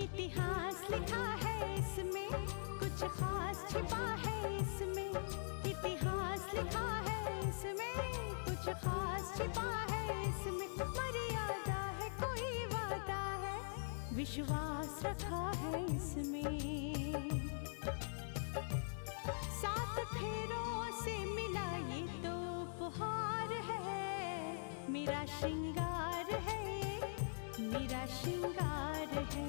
इतिहास लिखा है इसमें, कुछ खास छिपा है इसमें। इतिहास लिखा है इसमें, कुछ खास छिपा है इसमें। मर्यादा है, कोई वादा है, विश्वास रखा है इसमें। सात फेरों से मिला ये तो उपहार है, मेरा श्रृंगार है, मेरा श्रृंगार है,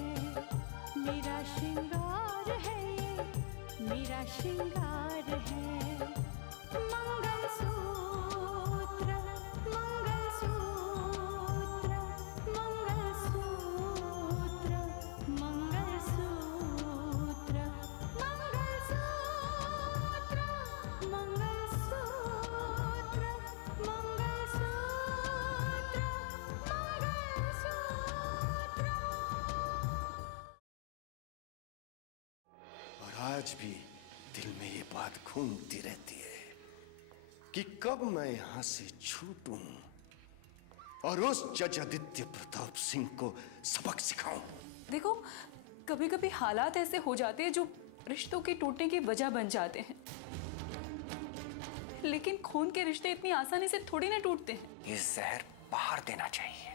मेरा श्रृंगार है, मेरा श्रृंगार है। मंगलसूत्र, मंगलसूत्र, मंगलसूत्र, मंगलसूत्र, मंगलसूत्र, मंगलसूत्र, मंगलसूत्र। और आज भी दिल में ये बात घूमती रहती है कि कब मैं यहां से छूटूं और उस जज आदित्य प्रताप सिंह को सबक सिखाऊं। देखो, कभी कभी हालात ऐसे हो जाते हैं जो रिश्तों के टूटने की वजह बन जाते हैं, लेकिन खून के रिश्ते इतनी आसानी से थोड़ी ना टूटते हैं। ये जहर बाहर देना चाहिए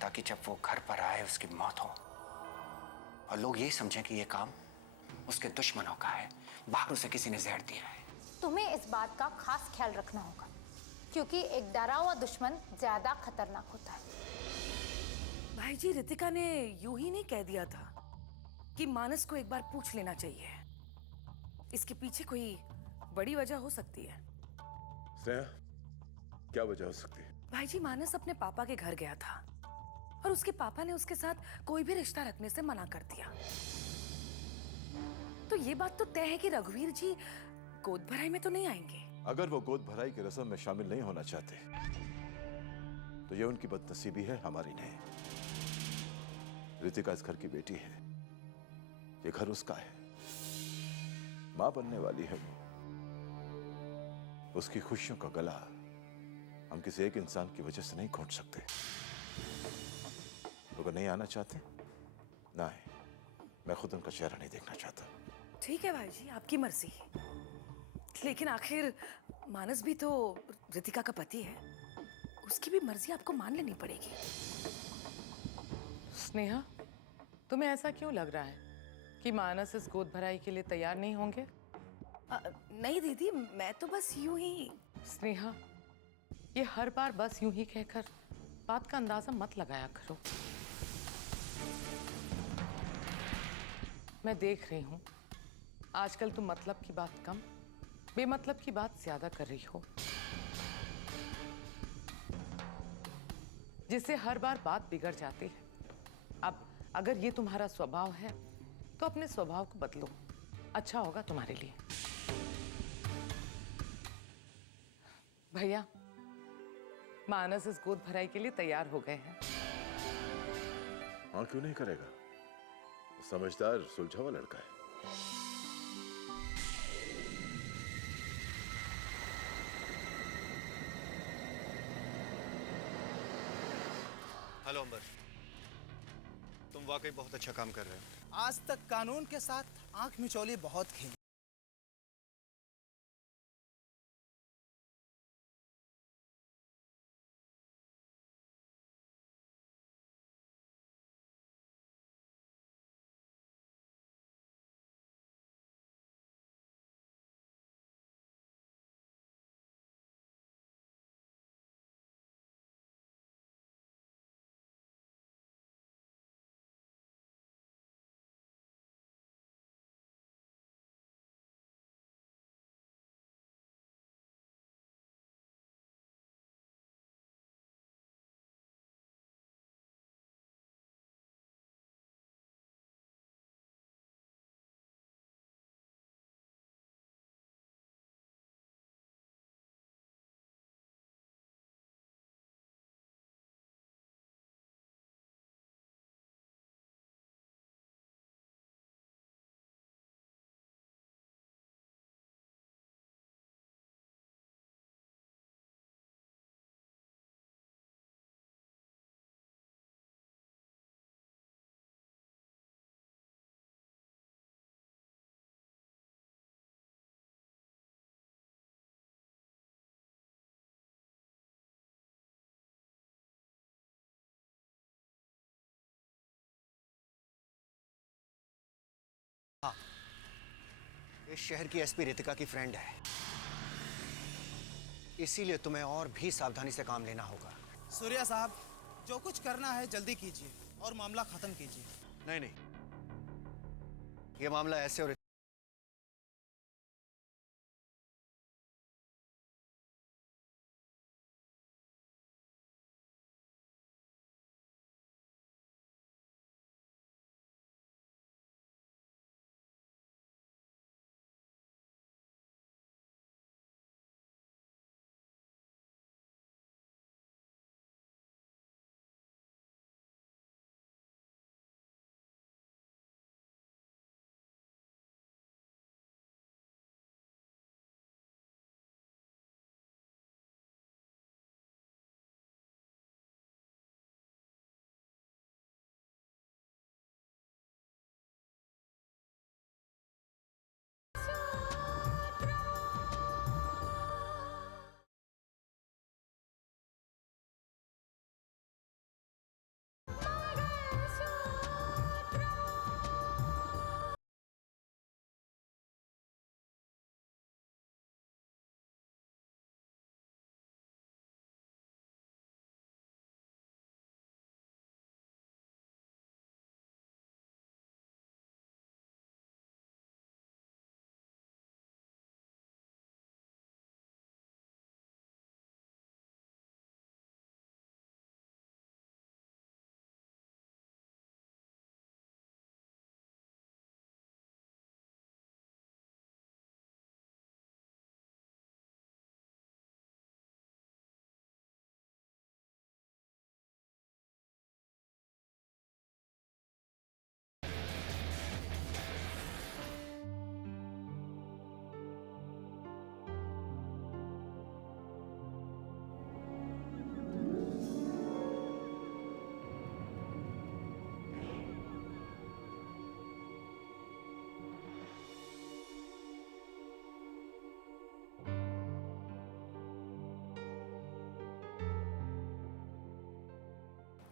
ताकि जब वो घर पर आए उसकी मौत हो और लोग ये समझें कि ये काम उसके दुश्मनों का है, बाहर उसे किसी ने जहर दिया है। तुम्हें इस बात का खास ख्याल रखना होगा, क्योंकि एक डरा हुआ दुश्मन ज्यादा खतरनाक होता है। भाई जी, रितिका ने यूं ही नहीं कह दिया था कि मानस को एक बार पूछ लेना चाहिए। इसके पीछे कोई बड़ी वजह हो सकती है। स्नेहा, क्या वजह हो सकती है? भाई जी, मानस अपने पापा के घर गया था और उसके पापा ने उसके साथ कोई भी रिश्ता रखने से मना कर दिया। तो ये बात तो तय है कि रघुवीर जी गोद भराई में तो नहीं आएंगे। अगर वो गोद भराई की रस्म में शामिल नहीं होना चाहते तो ये उनकी बदनसीबी है, हमारी नहीं। रितिका इस घर की बेटी है, ये घर उसका है, मां बनने वाली है वो। उसकी खुशियों का गला हम किसी एक इंसान की वजह से नहीं घोंट सकते। अगर नहीं आना चाहते ना है, मैं खुद उनका चेहरा नहीं देखना चाहता। ठीक है भाई जी, आपकी मर्जी। लेकिन आखिर मानस भी तो रितिका का पति है, उसकी भी मर्जी आपको मान लेनी पड़ेगी। स्नेहा, तुम्हें ऐसा क्यों लग रहा है कि मानस इस गोद भराई के लिए तैयार नहीं होंगे? नहीं दीदी, मैं तो बस यूं ही। स्नेहा, ये हर बार बस यूं ही कहकर बात का अंदाजा मत लगाया करो। मैं देख रही हूं आजकल तुम मतलब की बात कम, बेमतलब की बात ज्यादा कर रही हो, जिससे हर बार बात बिगड़ जाती है। अब अगर ये तुम्हारा स्वभाव है तो अपने स्वभाव को बदलो, अच्छा होगा तुम्हारे लिए। भैया, मानस इस गोद भराई के लिए तैयार हो गए हैं। हाँ, क्यों नहीं करेगा? समझदार सुलझा हुआ लड़का है। हेलो अंबर, तुम वाकई बहुत अच्छा काम कर रहे हो। आज तक कानून के साथ आंख मिचौली बहुत खेली। इस शहर की एसपी रितिका की फ्रेंड है, इसीलिए तुम्हें और भी सावधानी से काम लेना होगा। सूर्या साहब, जो कुछ करना है जल्दी कीजिए और मामला खत्म कीजिए। नहीं नहीं, ये मामला ऐसे और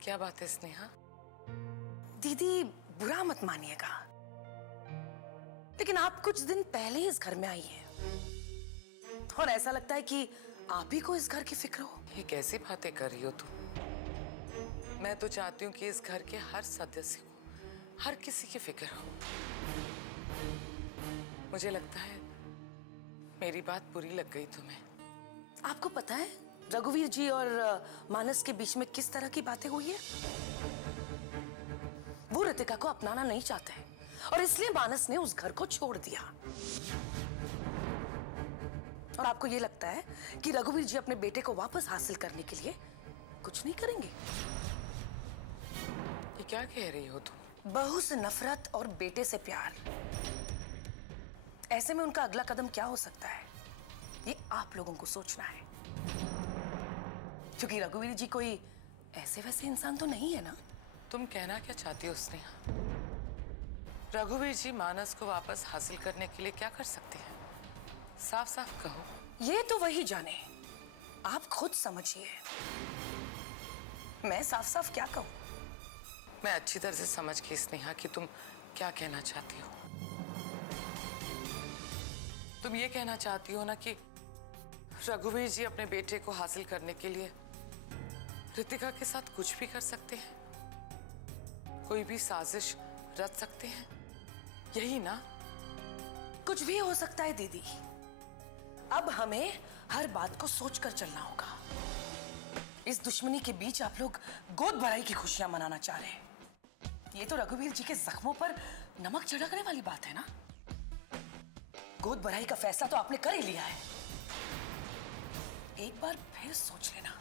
क्या बात है स्नेहा? दीदी बुरा मत मानिएगा, लेकिन आप कुछ दिन पहले ही इस घर में आई हैं और ऐसा लगता है कि आप ही को इस घर की फिक्र हो। ये कैसी बातें कर रही हो तुम? मैं तो चाहती हूँ कि इस घर के हर सदस्य को, हर किसी की फिक्र हो। मुझे लगता है मेरी बात बुरी लग गई तुम्हें। आपको पता है रघुवीर जी और मानस के बीच में किस तरह की बातें हुई है? वो रितिका को अपनाना नहीं चाहते हैं और इसलिए मानस ने उस घर को छोड़ दिया। और आपको ये लगता है कि रघुवीर जी अपने बेटे को वापस हासिल करने के लिए कुछ नहीं करेंगे? ये क्या कह रही हो तुम? बहू से नफरत और बेटे से प्यार, ऐसे में उनका अगला कदम क्या हो सकता है, ये आप लोगों को सोचना है। क्योंकि रघुवीर जी कोई ऐसे वैसे इंसान तो नहीं है ना। तुम कहना क्या चाहती हो स्नेहा? रघुवीर जी मानस को वापस हासिल करने के लिए क्या कर सकते हैं? साफ साफ कहो। ये तो वही जाने, आप खुद समझिए। मैं साफ साफ क्या कहूं? मैं अच्छी तरह से समझ गई स्नेहा कि तुम क्या कहना चाहती हो। तुम ये कहना चाहती हो ना कि रघुवीर जी अपने बेटे को हासिल करने के लिए रितिका के साथ कुछ भी कर सकते हैं, कोई भी साजिश रच सकते हैं, यही ना? कुछ भी हो सकता है दीदी। अब हमें हर बात को सोचकर चलना होगा। इस दुश्मनी के बीच आप लोग गोद भराई की खुशियां मनाना चाह रहे हैं। ये तो रघुवीर जी के जख्मों पर नमक छिड़कने वाली बात है ना। गोद भराई का फैसला तो आपने कर ही लिया है, एक बार फिर सोच लेना।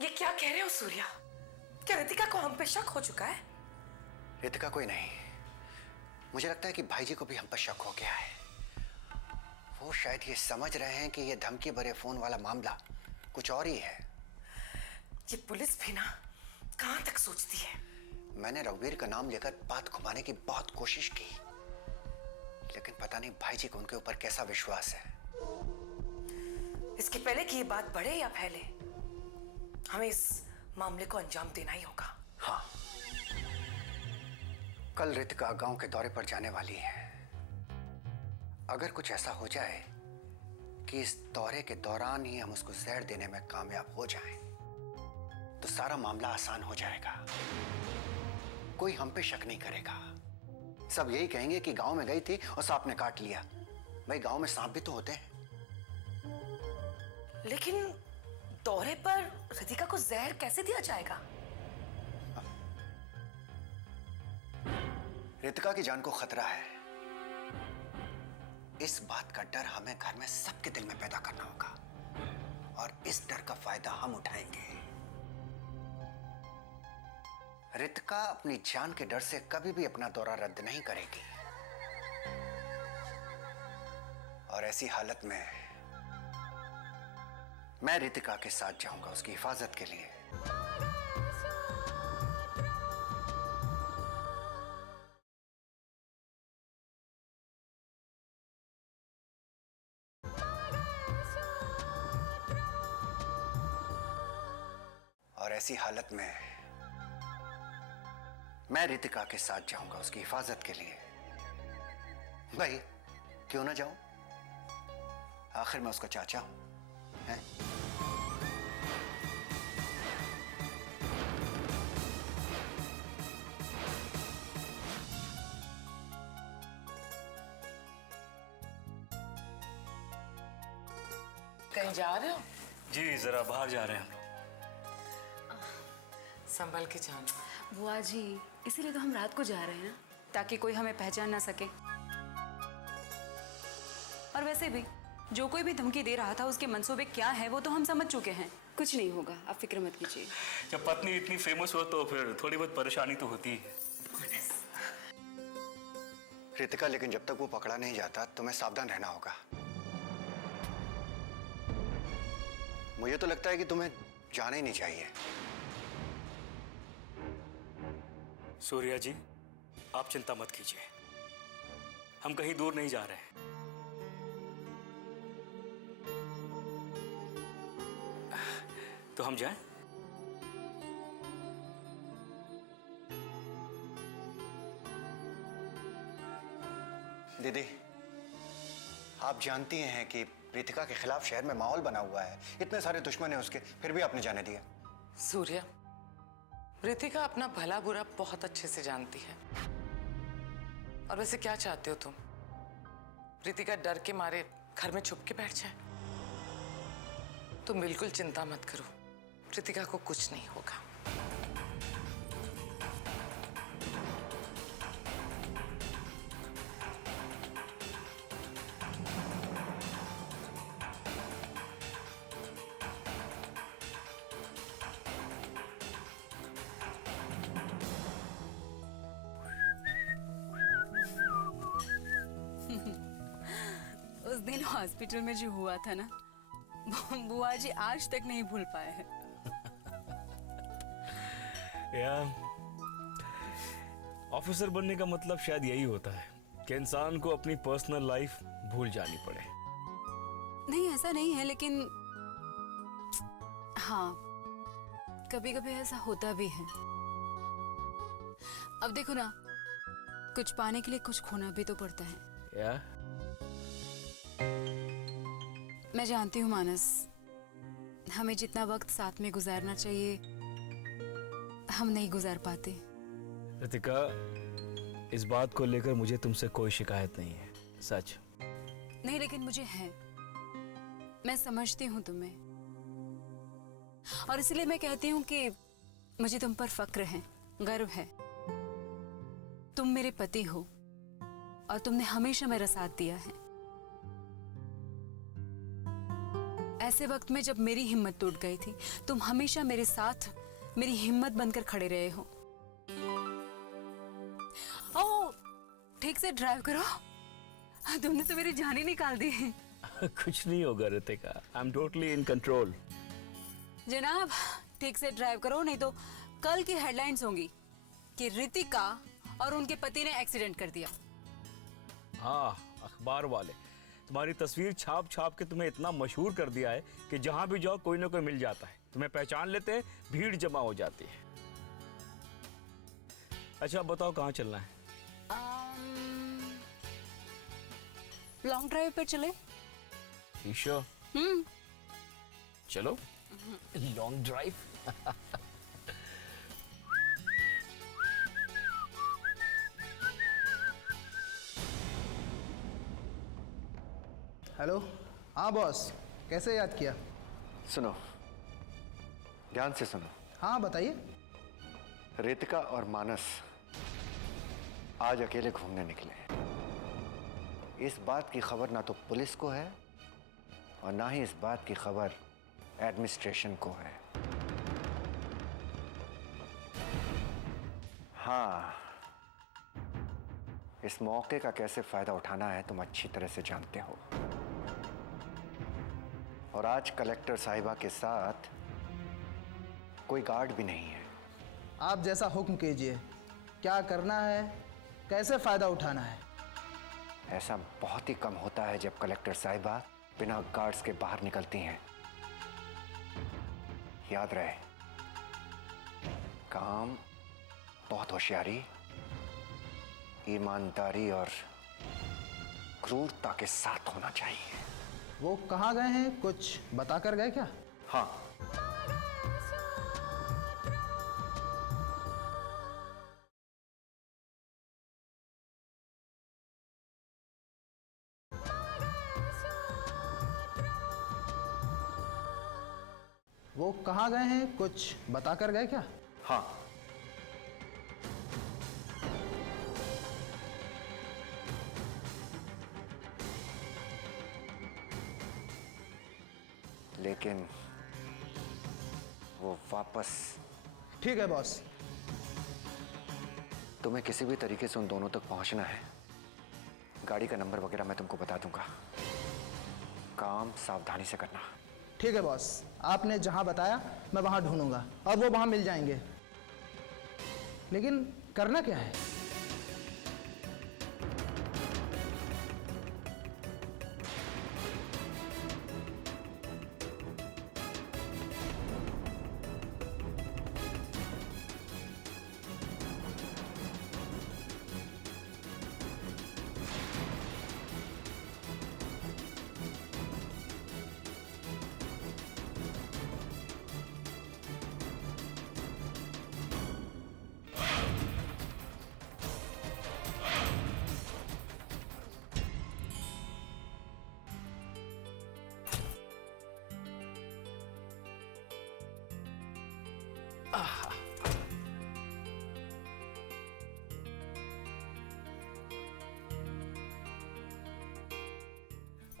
ये क्या कह रहे हो सूर्या? क्या रितिका को हम पे शक हो चुका है? रितिका कोई नहीं, मुझे लगता है कि भाई जी को भी हम पर शक हो गया है। वो शायद ये समझ रहे हैं कि ये धमकी भरे फोन वाला मामला कुछ और ही है। ये पुलिस भी ना कहां तक सोचती है। मैंने रघुवीर का नाम लेकर बात घुमाने की बहुत कोशिश की, लेकिन पता नहीं भाई जी को उनके ऊपर कैसा विश्वास है। इसके पहले कि ये बात बढ़े या फैले, हमें इस मामले को अंजाम देना ही होगा। हाँ, कल रितिका गांव के दौरे पर जाने वाली है। अगर कुछ ऐसा हो जाए कि इस दौरे के दौरान ही हम उसको जहर देने में कामयाब हो जाएं, तो सारा मामला आसान हो जाएगा। कोई हम पे शक नहीं करेगा। सब यही कहेंगे कि गांव में गई थी और सांप ने काट लिया। भाई, गांव में सांप भी तो होते हैं। लेकिन दौरे पर रितिका को जहर कैसे दिया जाएगा? रितिका की जान को खतरा है। इस बात का डर हमें घर में सबके दिल में पैदा करना होगा, और इस डर का फायदा हम उठाएंगे। रितिका अपनी जान के डर से कभी भी अपना दौरा रद्द नहीं करेगी, और ऐसी हालत में मैं रितिका के साथ जाऊंगा उसकी हिफाजत के लिए। और ऐसी हालत में मैं रितिका के साथ जाऊंगा उसकी हिफाजत के लिए। भाई, क्यों ना जाऊं? आखिर मैं उसका चाचा हूं, हैं? कहीं जा रहे हो? जी जरा बाहर जा रहे हैं हम लोग। संभल के जाना। बुआ जी, इसीलिए तो हम रात को जा रहे हैं ना, ताकि कोई हमें पहचान ना सके। और वैसे भी जो कोई भी धमकी दे रहा था उसके मंसूबे क्या है वो तो हम समझ चुके हैं। कुछ नहीं होगा, आप फिक्र मत कीजिए। जब पत्नी इतनी फेमस हो तो फिर थोड़ी बहुत परेशानी तो होती है। रितिका, लेकिन जब तक वो पकड़ा नहीं जाता तुम्हें सावधान रहना होगा। मुझे तो लगता है कि तुम्हें जाना ही नहीं चाहिए। सूर्या जी, आप चिंता मत कीजिए, हम कहीं दूर नहीं जा रहे हैं। तो हम जाएं? दीदी, आप जानती हैं कि रितिका के खिलाफ शहर में माहौल बना हुआ है। इतने सारे दुश्मन हैं उसके, फिर भी आपने जाने दिया। सूर्या, रितिका अपना भला बुरा बहुत अच्छे से जानती है। और वैसे क्या चाहते हो तुम? रितिका डर के मारे घर में छुप के बैठ जाए? तुम बिल्कुल चिंता मत करो, रितिका को कुछ नहीं होगा। उस दिन हॉस्पिटल में जो हुआ था ना, बुआ जी आज तक नहीं भूल पाए हैं। ऑफिसर बनने का मतलब शायद यही होता है कि इंसान को अपनी पर्सनल लाइफ भूल जानी पड़े। नहीं, ऐसा नहीं है, लेकिन हाँ, कभी कभी ऐसा होता भी है। अब देखो ना, कुछ पाने के लिए कुछ खोना भी तो पड़ता है। मैं जानती हूँ मानस, हमें जितना वक्त साथ में गुजारना चाहिए हम नहीं गुजार पाते। रितिका, इस बात को लेकर मुझे तुमसे कोई शिकायत नहीं है, सच नहीं, लेकिन मुझे है। मैं समझती हूँ तुम्हें, और इसलिए मैं कहती हूँ कि मुझे तुम पर फक्र है, गर्व है। तुम मेरे पति हो और तुमने हमेशा मेरा साथ दिया है। ऐसे वक्त में जब मेरी हिम्मत टूट गई थी, तुम हमेशा मेरे साथ मेरी हिम्मत बनकर खड़े रहे हो। ओ, ठीक से ड्राइव करो, तुमने तो मेरी जान ही निकाल दी है। कुछ नहीं होगा Ritika, I am totally in control. जनाब, ठीक से ड्राइव करो, नहीं तो कल की हेडलाइंस होंगी, कि रितिका और उनके पति ने एक्सीडेंट कर दिया। हाँ, अखबार वाले तुम्हारी तस्वीर छाप छाप के तुम्हें इतना मशहूर कर दिया है कि जहां भी जाओ कोई ना कोई मिल जाता है, तुम्हें पहचान लेते हैं, भीड़ जमा हो जाती है। अच्छा अब बताओ कहाँ चलना है? लॉन्ग ड्राइव पर चले? ईशो चलो लॉन्ग ड्राइव। हेलो। हाँ बॉस, कैसे याद किया? सुनो, ध्यान से सुनो। हाँ बताइए। रितिका और मानस आज अकेले घूमने निकले। इस बात की खबर ना तो पुलिस को है और ना ही इस बात की खबर एडमिनिस्ट्रेशन को है। हाँ, इस मौके का कैसे फायदा उठाना है तुम अच्छी तरह से जानते हो। और आज कलेक्टर साहिबा के साथ कोई गार्ड भी नहीं है। आप जैसा हुक्म कीजिए, क्या करना है, कैसे फायदा उठाना है। ऐसा बहुत ही कम होता है जब कलेक्टर साहिबा बिना गार्ड्स के बाहर निकलती हैं। याद रहे, काम बहुत होशियारी, ईमानदारी और क्रूरता के साथ होना चाहिए। वो कहाँ गए हैं, कुछ बता कर गए क्या? हाँ, वो कहाँ गए हैं, कुछ बता कर गए क्या? हाँ, लेकिन वो वापस। ठीक है बॉस। तुम्हें किसी भी तरीके से उन दोनों तक पहुंचना है। गाड़ी का नंबर वगैरह मैं तुमको बता दूंगा। काम सावधानी से करना। ठीक है बॉस, आपने जहाँ बताया मैं वहाँ ढूंढूंगा और वो वहाँ मिल जाएंगे। लेकिन करना क्या है?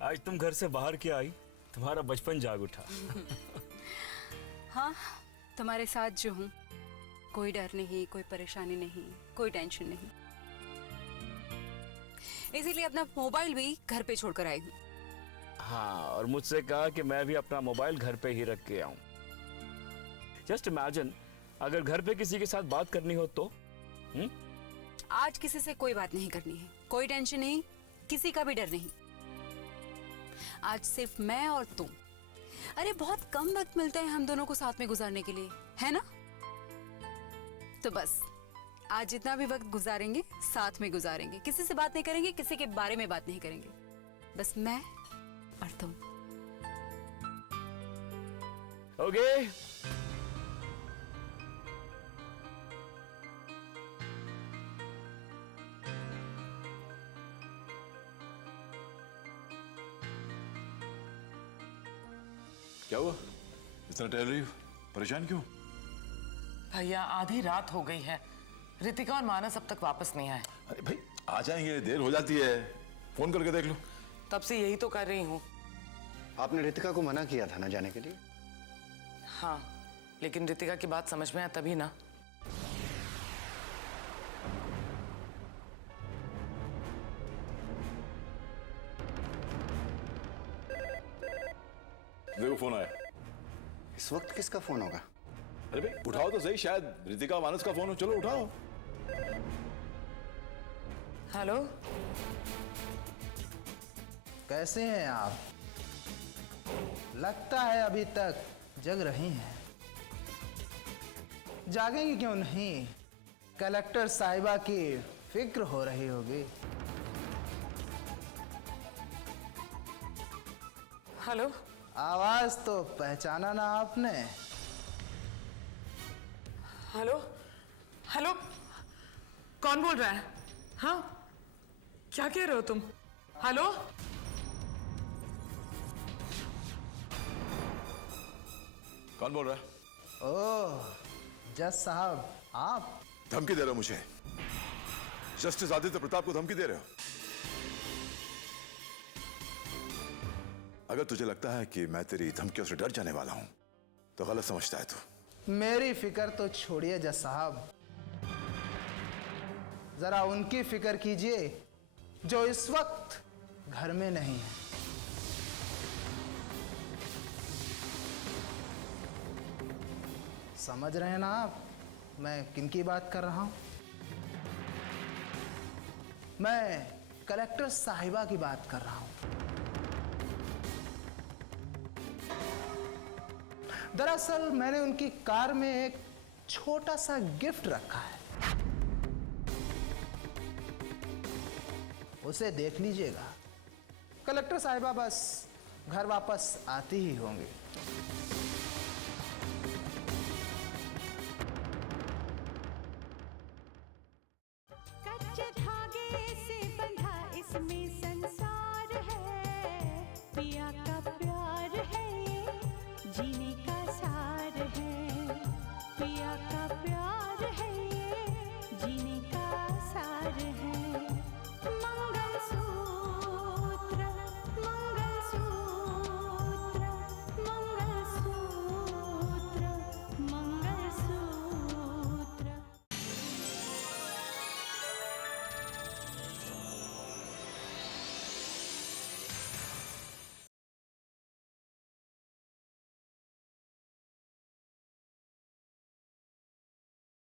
आज तुम घर से बाहर क्या आई, तुम्हारा बचपन जाग उठा। हाँ, तुम्हारे साथ जो हूँ, कोई डर नहीं, कोई परेशानी नहीं, कोई टेंशन नहीं। इसीलिए अपना मोबाइल भी घर पे छोड़कर आई हूँ। हाँ, और मुझसे कहा कि मैं भी अपना मोबाइल घर पे ही रख के आऊं। जस्ट इमेजिन, अगर घर पे किसी के साथ बात करनी हो तो? आज किसी से कोई बात नहीं करनी है, कोई टेंशन नहीं, किसी का भी डर नहीं। आज सिर्फ मैं और तुम। अरे बहुत कम वक्त मिलता है हम दोनों को साथ में गुजारने के लिए, है ना? तो बस आज जितना भी वक्त गुजारेंगे साथ में गुजारेंगे, किसी से बात नहीं करेंगे, किसी के बारे में बात नहीं करेंगे, बस मैं और तुम। ओके। क्या हुआ, इतना टहल रही हो, परेशान क्यों? भैया आधी रात हो गई है, रितिका और मानस अब तक वापस नहीं आए। अरे भाई आ जाएंगे, देर हो जाती है, फोन करके देख लो। तब से यही तो कर रही हूँ। आपने रितिका को मना किया था ना जाने के लिए? हाँ, लेकिन रितिका की बात समझ में आया तभी ना। देखो फोन आया। इस वक्त किसका फोन होगा? अरे भाई उठाओ तो सही, शायद रितिका मानस का फोन हो। चलो उठाओ। हेलो, कैसे हैं आप? लगता है अभी तक जग रही हैं। जागेंगी क्यों नहीं? कलेक्टर साहिबा की फिक्र हो रही होगी। हेलो, आवाज तो पहचाना ना आपने? हेलो, हेलो, कौन बोल रहा है? हाँ, क्या कह रहे हो तुम? हेलो, कौन बोल रहा है? ओह, जज साहब आप? धमकी दे रहे हो मुझे? जस्टिस आदित्य प्रताप को धमकी दे रहे हो? अगर तुझे लगता है कि मैं तेरी धमकियों से डर जाने वाला हूं तो गलत समझता है तू। मेरी फिक्र तो छोड़िए जज साहब, जरा उनकी फिक्र कीजिए जो इस वक्त घर में नहीं है। समझ रहे हैं ना आप मैं किनकी बात कर रहा हूं? मैं कलेक्टर साहिबा की बात कर रहा हूं। दरअसल मैंने उनकी कार में एक छोटा सा गिफ्ट रखा है, उसे देख लीजिएगा। कलेक्टर साहिबा बस घर वापस आती ही होंगी।